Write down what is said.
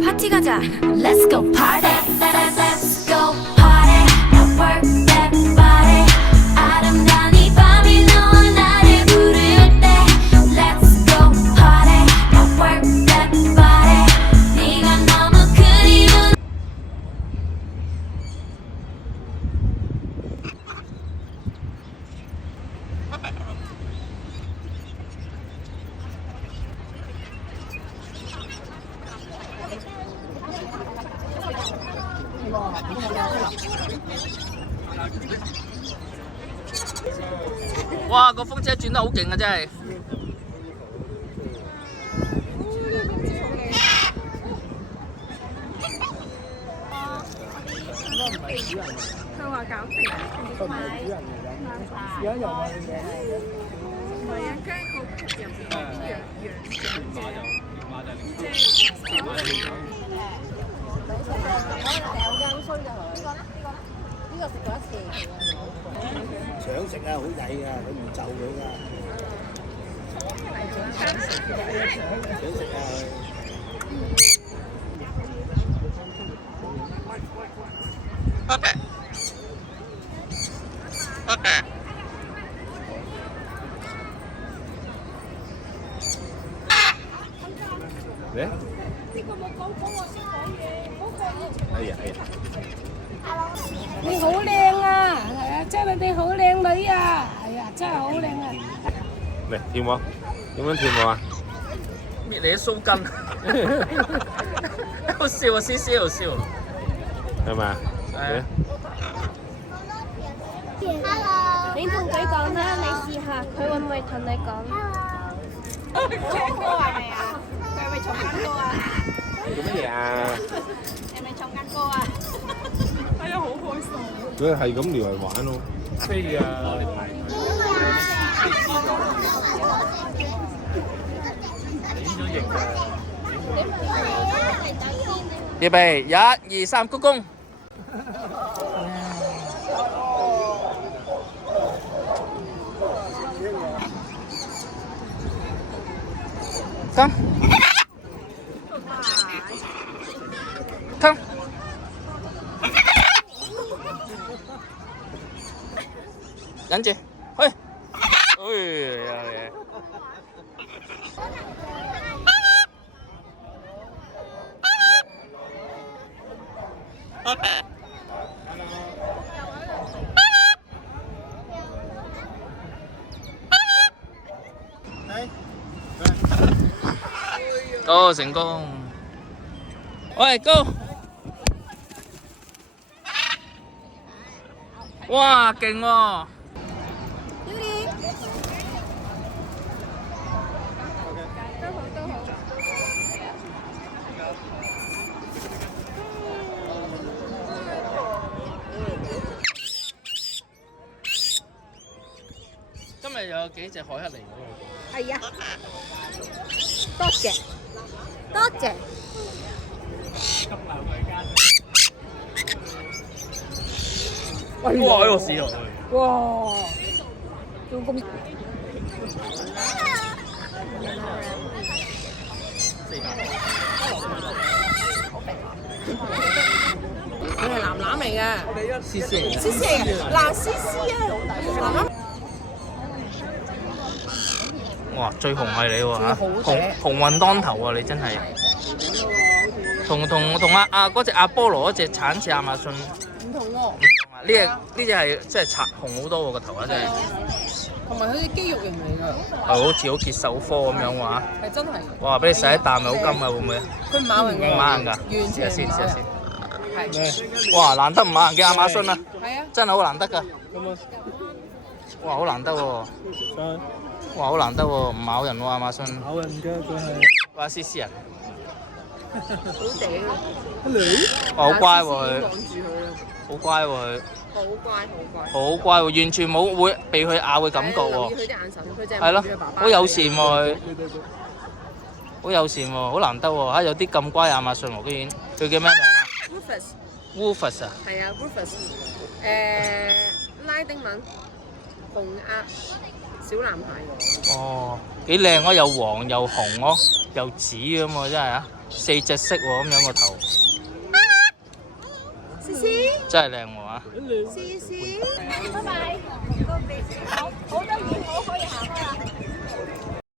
파티 가자. Let's go party. Let's go party. Now work that body. 아름다운 이 밤이 너와 나를 부를 때. Let's go party. Now work that body. 네가 너무 그리운.哇！個風車轉得好勁啊，真係。佢話減肥唔係而家有啊，唔係啊，雞個入邊想食啊，好曳噶，佢唔就佢噶。想食啊！嚟？哎呀哎呀！你好靚啊，係啊，真係你好靚女啊，係啊，真係好靚啊！嚟跳舞，點樣跳舞啊？搣你啲鬚根，好笑啊！思思喺度笑，係咪啊？嚟！你同佢講啦，你試下，佢會唔會同你講？唱歌係咪啊？佢係咪唱緊歌啊？做乜嘢啊？係咪唱緊歌啊？哎呀，好開心！佢係咁撩嚟玩咯。飛啊！預備1、2、3，鞠躬。come come 忍住，去，哎呀！哦，成功！喂，Go！哇，勁喎！今日有幾隻海蝦嚟㗎？係啊，多謝多謝。哇！喺度試喎。哇！做咁佢係男男嚟嘅，思思嚟㗎。思思嚟嘅，嗱思思啊，男男。哇！最紅係你喎嚇，最好嘅鴻運當頭啊！你真係同嗰隻阿波羅嗰隻橙似亞馬遜唔同喎，呢隻係真係擦紅好多喎個頭啊！真係同埋佢啲肌肉型嚟㗎，係好似好結獸科咁樣喎。係真係。哇！俾你洗一啖咪好金啊，會唔會啊？佢唔咬人㗎，唔咬人㗎，完全試下先，試下先。係哇！難得唔咬人嘅亞馬遜啊，係啊，真係好難得㗎。哇！好難得喎。哇！好難得喎，唔咬人喎亞馬遜。咬人嘅佢係。哇！思思啊！好嗲哇！好乖喎佢，望住佢啊，好乖喎佢。好乖好乖。好乖喎，完全冇會被佢咬嘅感覺喎。留意佢啲眼神，佢淨係係咯望住佢爸，爸。好友善喎佢，好友善喎，好難得喎嚇，有啲咁乖亞馬遜喎，居然佢叫咩名啊 Rufus ？Rufus 啊，係啊 Rufus，拉丁文紅鴨小男孩。哦，幾靚啊，又黃又紅咯，又紫咁喎，真係啊！ 4隻色喎，咁樣個頭。思思，真係靚喎嚇！思思，拜拜。